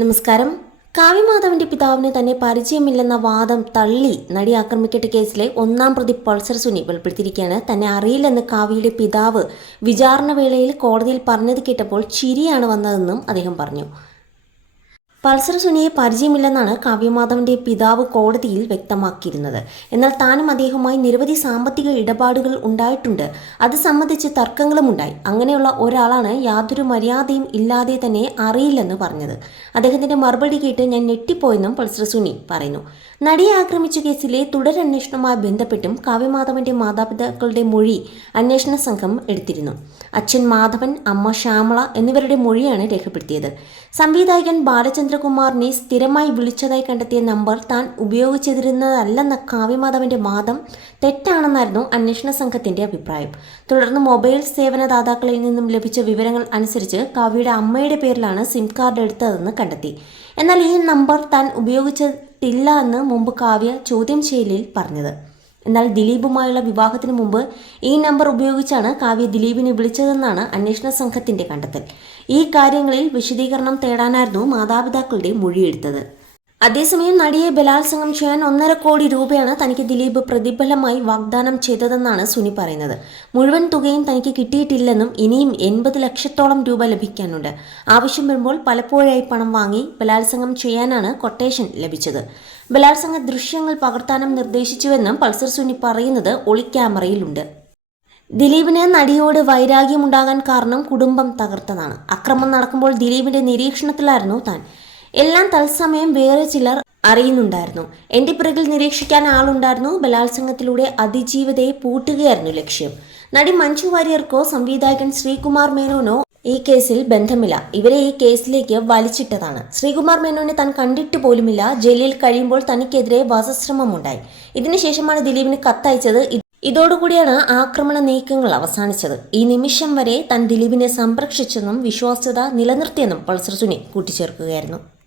നമസ്കാരം. കാവ്യമാധവന്റെ പിതാവിന് തന്നെ പരിചയമില്ലെന്ന വാദം തള്ളി നടി ആക്രമിക്കട്ട കേസിലെ ഒന്നാം പ്രതി പൾസർ സുനി വെളിപ്പെടുത്തിയിരിക്കുകയാണ്. തന്നെ അറിയില്ലെന്ന് കാവ്യയുടെ പിതാവ് വിചാരണ വേളയിൽ കോടതിയിൽ പറഞ്ഞത് കേട്ടപ്പോൾ ചിരിയാണ് വന്നതെന്നും അദ്ദേഹം പറഞ്ഞു. പൾസർ സുനിയെ പരിചയമില്ലെന്നാണ് കാവ്യമാധവന്റെ പിതാവ് കോടതിയിൽ വ്യക്തമാക്കിയിരുന്നത്. എന്നാൽ താനും അദ്ദേഹവുമായി നിരവധി സാമ്പത്തിക ഇടപാടുകൾ ഉണ്ടായിട്ടുണ്ട്. അത് സംബന്ധിച്ച് തർക്കങ്ങളുമുണ്ടായി. അങ്ങനെയുള്ള ഒരാളാണ് യാതൊരു മര്യാദയും ഇല്ലാതെ തന്നെ അറിയില്ലെന്ന് പറഞ്ഞത്. അദ്ദേഹത്തിന്റെ മറുപടി കേട്ട് ഞാൻ ഞെട്ടിപ്പോയെന്നും പൾസർ സുനി പറയുന്നു. നടിയെ ആക്രമിച്ച കേസിലെ തുടരന്വേഷണവുമായി ബന്ധപ്പെട്ടും കാവ്യമാധവന്റെ മാതാപിതാക്കളുടെ മൊഴി അന്വേഷണ സംഘം എടുത്തിരുന്നു. അച്ഛൻ മാധവൻ അമ്മ ശ്യാമള എന്നിവരുടെ മൊഴിയാണ് രേഖപ്പെടുത്തിയത്. സംവിധായകൻ ബാലചന്ദ്രകുമാറിനെ സ്ഥിരമായി വിളിച്ചതായി കണ്ടെത്തിയ നമ്പർ താൻ ഉപയോഗിച്ചിരുന്നതല്ലെന്ന കാവ്യമാധവന്റെ വാദം തെറ്റാണെന്നായിരുന്നു അന്വേഷണ സംഘത്തിന്റെ അഭിപ്രായം. തുടർന്ന് മൊബൈൽ സേവനദാതാക്കളിൽ നിന്നും ലഭിച്ച വിവരങ്ങൾ അനുസരിച്ച് കാവ്യയുടെ അമ്മയുടെ പേരിലാണ് സിം കാർഡ് എടുത്തതെന്ന് കണ്ടെത്തി. എന്നാൽ ഈ നമ്പർ താൻ ഉപയോഗിച്ചിട്ടില്ല എന്ന് മുമ്പ് കാവ്യ ചോദ്യം ചെയ്യലിൽ പറഞ്ഞത്. എന്നാൽ ദിലീപുമായുള്ള വിവാഹത്തിന് മുമ്പ് ഈ നമ്പർ ഉപയോഗിച്ചാണ് കാവ്യ ദിലീപിനെ വിളിച്ചതെന്നാണ് അന്വേഷണ സംഘത്തിന്റെ കണ്ടെത്തൽ. ഈ കാര്യങ്ങളിൽ വിശദീകരണം തേടാനായിരുന്നു മാതാപിതാക്കളുടെ മൊഴിയെടുത്തത്. അതേസമയം നടിയെ ബലാത്സംഗം ചെയ്യാൻ ഒന്നര കോടി രൂപയാണ് തനിക്ക് ദിലീപ് പ്രതിഫലമായി വാഗ്ദാനം ചെയ്തതെന്നാണ് സുനി പറയുന്നത്. മുഴുവൻ തുകയും തനിക്ക് കിട്ടിയിട്ടില്ലെന്നും ഇനിയും എൺപത് ലക്ഷത്തോളം രൂപ ലഭിക്കാനുണ്ട്. ആവശ്യം വരുമ്പോൾ പലപ്പോഴായി പണം വാങ്ങി ബലാത്സംഗം ചെയ്യാനാണ് കൊട്ടേഷൻ ലഭിച്ചത്. ബലാത്സംഗ ദൃശ്യങ്ങൾ പകർത്താനും നിർദ്ദേശിച്ചുവെന്നും പൾസർ സുനി പറയുന്നത് ഒളിക്യാമറയിലുണ്ട്. ദിലീപിന് നടിയോട് വൈരാഗ്യമുണ്ടാകാൻ കാരണം കുടുംബം തകർത്തതാണ്. അക്രമം നടക്കുമ്പോൾ ദിലീപിന്റെ നിരീക്ഷണത്തിലായിരുന്നു താൻ. എല്ലാം തത്സമയം വേറെ ചിലർ അറിയുന്നുണ്ടായിരുന്നു. എന്റെ പിറകിൽ നിരീക്ഷിക്കാൻ ആളുണ്ടായിരുന്നു. ബലാത്സംഗത്തിലൂടെ അതിജീവതയെ പൂട്ടുകയായിരുന്നു ലക്ഷ്യം. നടി മഞ്ജു വാര്യർക്കോ സംവിധായകൻ ശ്രീകുമാർ മേനോനോ ഈ കേസിൽ ബന്ധമില്ല. ഇവരെ ഈ കേസിലേക്ക് വലിച്ചിട്ടതാണ്. ശ്രീകുമാർ മേനോനെ താൻ കണ്ടിട്ട് പോലുമില്ല. ജയിലിൽ കഴിയുമ്പോൾ തനിക്കെതിരെ വധശ്രമമുണ്ടായി ഇതിനുശേഷമാണ് ദിലീപിന് കത്തയച്ചത്. ഇത് ഇതോടുകൂടിയാണ് ആക്രമണ നീക്കങ്ങൾ അവസാനിച്ചത്. ഈ നിമിഷം വരെ താൻ ദിലീപിനെ സംരക്ഷിച്ചെന്നും വിശ്വാസ്യത നിലനിർത്തിയെന്നും പൾസർ സുനി കൂട്ടിച്ചേർക്കുകയായിരുന്നു.